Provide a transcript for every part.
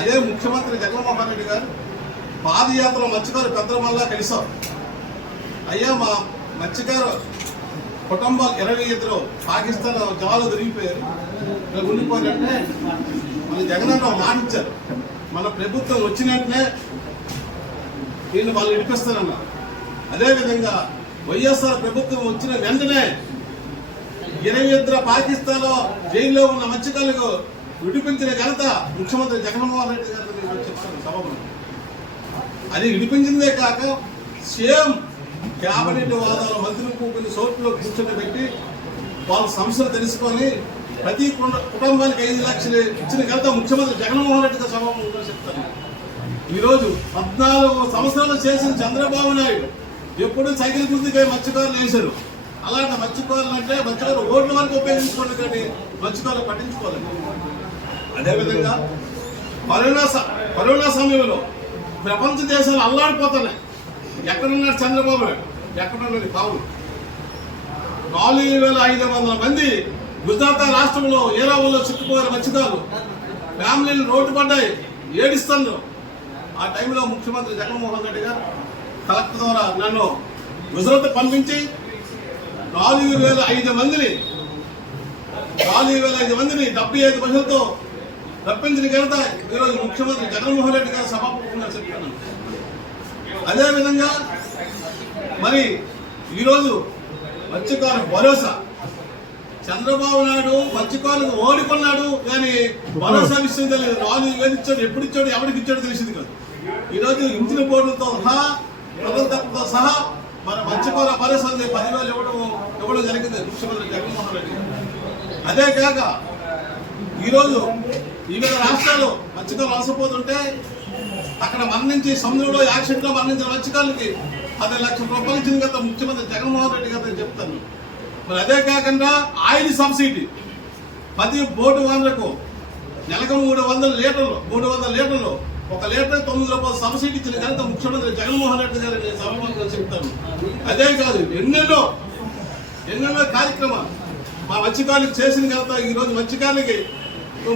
అదే ముఖ్యమంత్రి జగన్మోహన్ రెడ్డి గారు పాదయాత్ర మత్స్యకారు పెద్దల వల్ల కలిసాం. అయ్యా మా మత్స్యకారు కుటుంబాలు 22 పాకిస్తాన్ జవాలు దొరికిపోయారు, ఇక్కడ ఉండిపోయారంటే మన జగనన్న మాట ఇచ్చారు, మన ప్రభుత్వం వచ్చిన వెంటనే వీళ్ళు వాళ్ళు విడిపిస్తారన్నారు. అదేవిధంగా వైఎస్ఆర్ ప్రభుత్వం వచ్చిన వెంటనే 22 పాకిస్తాన్ లో జైల్లో ఉన్న మత్స్యకారులకు విడిపించిన ఘనత ముఖ్యమంత్రి జగన్మోహన్ రెడ్డి గారు చెప్తాను సభలో. అది విడిపించిందే కాక సేమ్ క్యాబినెట్ హోదాలో మంత్రులకు కొన్ని సోర్టులో కూర్చొని పెట్టి వాళ్ళ సమస్యలు తెలుసుకొని ప్రతి కుటుంబానికి 5 లక్షలు ఇచ్చిన ఘనత ముఖ్యమంత్రి జగన్మోహన్ రెడ్డి గారు సభలో చెప్తాను. ఈరోజు 14 సంవత్సరాలు చేసిన చంద్రబాబు నాయుడు ఎప్పుడు సైకిల్ గుర్తుగా మత్స్యకారులు వేశారు. అలాంటి మత్స్యకారులు అంటే మత్స్యకారులు ఓట్ల వరకు ఉపయోగించుకోండి, కానీ మత్స్యకారులు పట్టించుకోలేదు. అదేవిధంగా కరోనా సమయంలో ప్రపంచ దేశాలు అల్లాడిపోతున్నాయి. ఎక్కడున్నారు చంద్రబాబు నాయుడు, ఎక్కడున్నది కావులు 4500 మంది గుజరాత్ రాష్ట్రంలో ఏరావుల్లో చిక్కుపోయారు మత్స్యకారులు. ఫ్యామిలీలు రోడ్డు పడ్డాయి, ఏడిస్తున్నారు. ఆ టైంలో ముఖ్యమంత్రి జగన్మోహన్ రెడ్డి గారు కలెక్టర్ ద్వారా నన్ను గుజరాత్ పంపించి 4500 మందిని 75 బస్సులతో రప్పించిన ఘనత ఈరోజు ముఖ్యమంత్రి జగన్మోహన్ రెడ్డి గారు సభాపూర్వకంగా చెప్తున్నాను. అదేవిధంగా మరి ఈరోజు మత్స్యకారు భరోసా చంద్రబాబు నాయుడు మత్స్యకారులకు ఓడికొన్నాడు, కానీ భరోసా విషయం తెలియదు. 4000 ఇచ్చాడు, ఎప్పుడు ఇచ్చాడు, ఎవరికి ఇచ్చాడు తెలిసింది కాదు. ఈరోజు ఇంజిన్ బోర్డులతో సహా ప్రభుత్వంతో సహా మన మత్స్యకారుల భరోసా 10,000 ఇవ్వడం జరిగింది ముఖ్యమంత్రి జగన్మోహన్ రెడ్డి. అదే కాక ఈరోజు వివిధ రాష్ట్రాలు మత్స్యకారులు అలసిపోతుంటే అక్కడ మరణించి సముద్రంలో యాక్సిడెంట్లో మరణించిన మత్స్యకారులకి 10 లక్షల రూపాయలు ఇచ్చిన కదా ముఖ్యమంత్రి జగన్మోహన్ రెడ్డి గారు చెప్తాను. మరి అదే కాకుండా ఆయిల్ సబ్సిడీ ప్రతి బోటు ఓనర్లకు నెలకు 300 లీటర్లు 1 లీటర్ 9 రూపాయలు సబ్సిడీ ఇచ్చిన కనుక ముఖ్యమంత్రి జగన్మోహన్ రెడ్డి గారు నేను సభలో చెప్తాను. అదే కాదు ఎన్నెన్నో కార్యక్రమాలు మా మత్స్యకారులకు చేసిన కనుక ఈరోజు మత్స్యకారులకి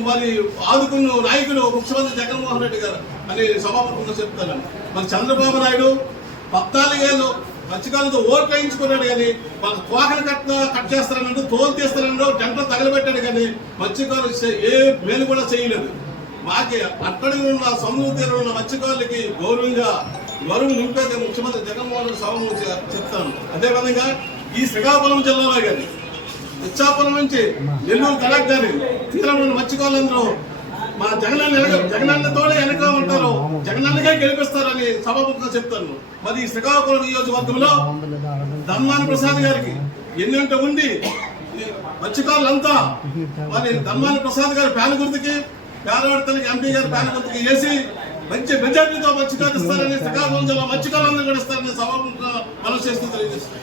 మరి ఆదుకున్న నాయకులు ముఖ్యమంత్రి జగన్మోహన్ రెడ్డి గారు అని సభాపూర్వకంగా చెప్తాను. మరి చంద్రబాబు నాయుడు 14 ఏళ్ళు మత్స్యకారులతో ఓట్లు వేయించుకున్నాడు, కానీ వాళ్ళ కోకలు కట్ చేస్తారన్నాడు, తోలు తీస్తారన్నాడు, టెంట్లో తగలబెట్టాడు, కానీ మత్స్యకారులు ఏ మేలు కూడా చేయలేదు. మాకి అక్కడి ఉన్న సముద్ర తీరంలో ఉన్న మత్స్యకారులకి గౌరవం నింపేది ముఖ్యమంత్రి జగన్మోహన్ రెడ్డి సభలో చెప్తాను. అదేవిధంగా ఈ శ్రీకాకుళం జిల్లాలో కానీ ఇచ్చాపురం నుంచి నెల్లూరు కలెక్ట్ కానీ తీరంలో ఉన్న మత్స్యకారులందరూ మా జగనన్నతోనే వెనక ఉంటారు, జగనన్నకే గెలిపిస్తారని సభాముఖంగా చెప్తాను. మరి శ్రీకాకుళం నియోజకవర్గంలో ధర్మాన ప్రసాద్ గారికి ఎన్నింట ఉండి మత్స్యకారులంతా మరి ధర్మాన ప్రసాద్ గారి ప్యాన్ గుర్తుకి పేదవాడితలకి ఎంపీ గారి ప్యాన్ గుర్తుకి వేసి మంచి మెజార్టీతో మత్స్యకారులు ఇస్తారని శ్రీకాకుళం జిల్లా మత్స్యకారులందరూ కూడా ఇస్తారని సభాముఖంగా మనం చేస్తూ తెలియజేస్తాం.